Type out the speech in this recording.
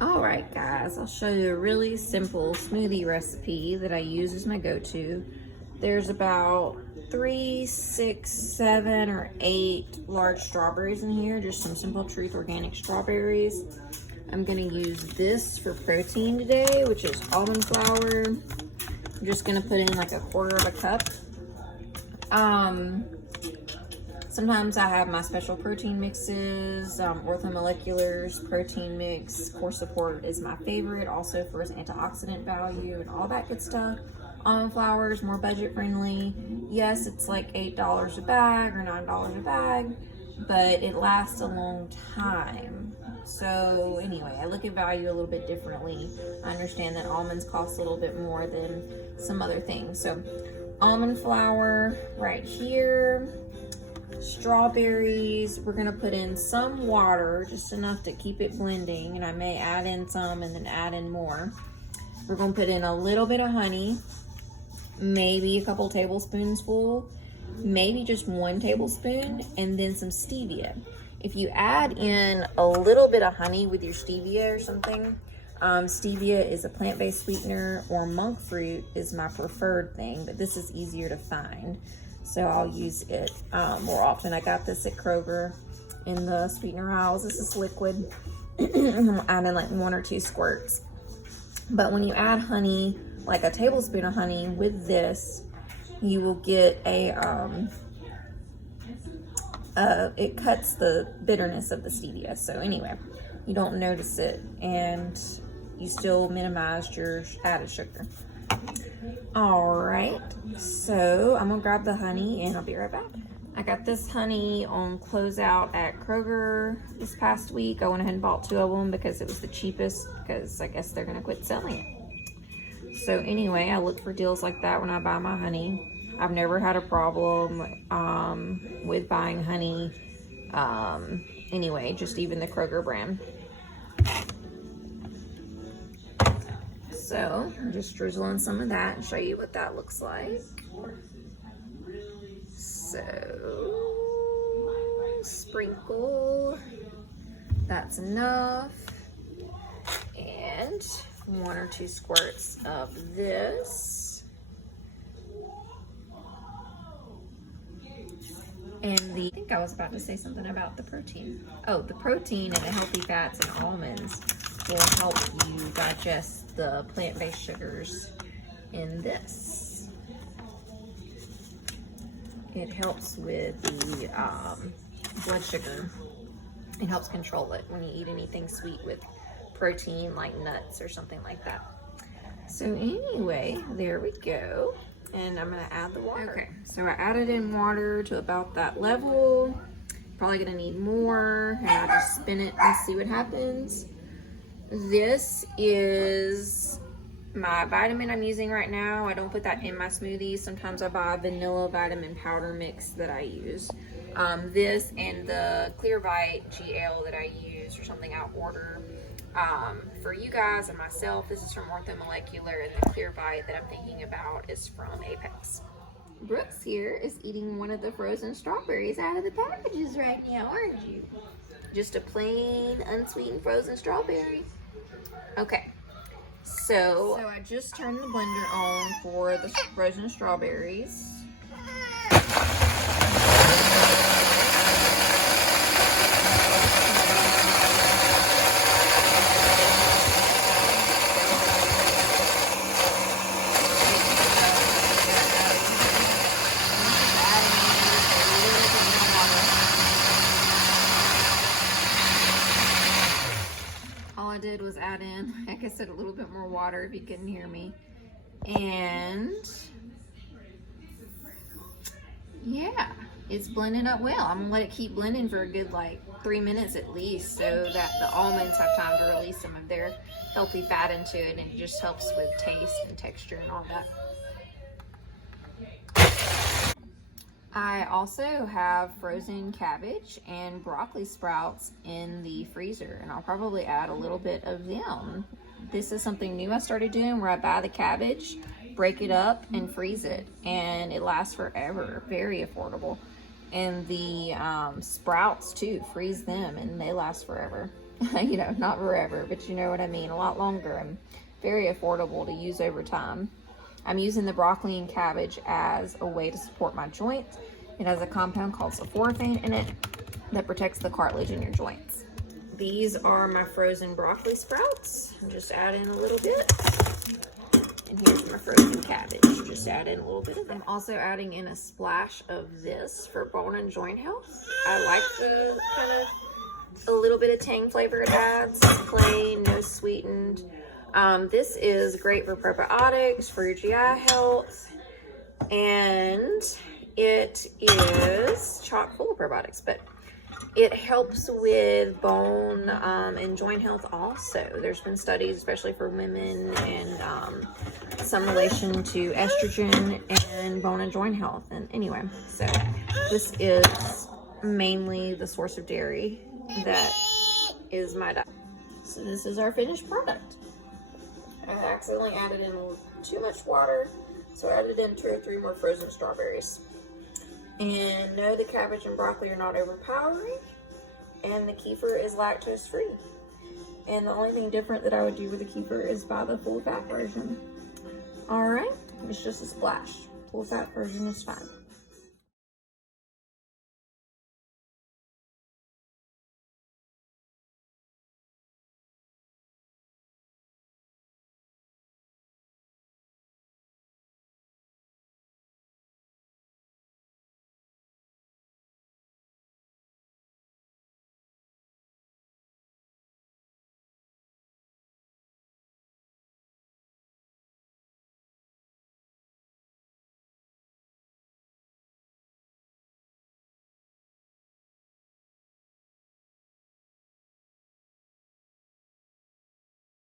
All right, guys, I'll show you a really simple smoothie recipe that I use as my go-to. There's about 3, 6, 7, or 8 large strawberries in here, just some Simple Truth organic strawberries. I'm gonna use this for protein today, which is almond flour. I'm just gonna put in like 1/4 of a cup. Sometimes I have my special protein mixes, Orthomolecular's protein mix, Core Support is my favorite, also for its antioxidant value and all that good stuff. Almond flour is more budget friendly. Yes, it's like $8 a bag or $9 a bag, but it lasts a long time. So anyway, I look at value a little bit differently. I understand that almonds cost a little bit more than some other things. So almond flour right here. Strawberries, we're gonna put in some water, just enough to keep it blending, and I may add in some and then add in more. We're gonna put in a little bit of honey, maybe a couple tablespoons full, maybe just 1 tablespoon, and then some stevia. If you add in a little bit of honey with your stevia or something, stevia is a plant-based sweetener, or monk fruit is my preferred thing, but this is easier to find, so I'll use it more often. I got this at Kroger in the sweetener aisles. This is liquid. I'm adding like 1 or 2 squirts. But when you add honey, like a tablespoon of honey with this, you will get it cuts the bitterness of the stevia. So anyway, you don't notice it and you still minimized your added sugar. All right, so I'm gonna grab the honey and I'll be right back. I got this honey on closeout at Kroger this past week. I went ahead and bought 2 of them because it was the cheapest, because I guess they're gonna quit selling it. So anyway, I look for deals like that when I buy my honey. I've never had a problem with buying honey. Anyway, just even the Kroger brand. So I'm just drizzling some of that and show you what that looks like. So sprinkle, that's enough, and 1 or 2 squirts of this. And I think I was about to say something about the protein. Oh, the protein and the healthy fats and almonds will help you digest the plant-based sugars in this. It helps with the blood sugar. It helps control it when you eat anything sweet with protein, like nuts or something like that. So anyway, there we go. And I'm gonna add the water. Okay, so I added in water to about that level. Probably gonna need more, and I'll just spin it and see what happens. This is my vitamin I'm using right now. I don't put that in my smoothies. Sometimes I buy vanilla vitamin powder mix that I use. This and the Clearvite GL that I use, or something I order for you guys and myself. This is from Orthomolecular, and the Clearvite that I'm thinking about is from Apex. Brooks here is eating one of the frozen strawberries out of the packages right now, aren't you? Just a plain, unsweetened frozen strawberry. Okay, so I just turned the blender on for the frozen strawberries. All I did was add in, like I said, a little bit more water if you couldn't hear me. And yeah, it's blending up well. I'm gonna let it keep blending for a good like 3 minutes at least, so that the almonds have time to release some of their healthy fat into it, and it just helps with taste and texture and all that. I also have frozen cabbage and broccoli sprouts in the freezer, and I'll probably add a little bit of them. This is something new I started doing, where I buy the cabbage, break it up, and freeze it, and it lasts forever. Very affordable. And the sprouts too, freeze them, and they last forever. You know, not forever, but you know what I mean, a lot longer, and very affordable to use over time. I'm using the broccoli and cabbage as a way to support my joints. It has a compound called sulforaphane in it that protects the cartilage in your joints. These are my frozen broccoli sprouts. I'm just add in a little bit. And here's my frozen cabbage. Just add in a little bit of that. I'm also adding in a splash of this for bone and joint health. I like the kind of a little bit of tang flavor it adds. Plain, no sweetened. This is great for probiotics, for your GI health, and it is chock full of probiotics, but it helps with bone and joint health also. There's been studies, especially for women, and some relation to estrogen and bone and joint health. And anyway, so this is mainly the source of dairy that is my diet. So this is our finished product. I accidentally added in too much water, so I added in 2 or 3 more frozen strawberries. And no, the cabbage and broccoli are not overpowering, and the kefir is lactose free. And the only thing different that I would do with the kefir is buy the full fat version. All right, it's just a splash. Full fat version is fine.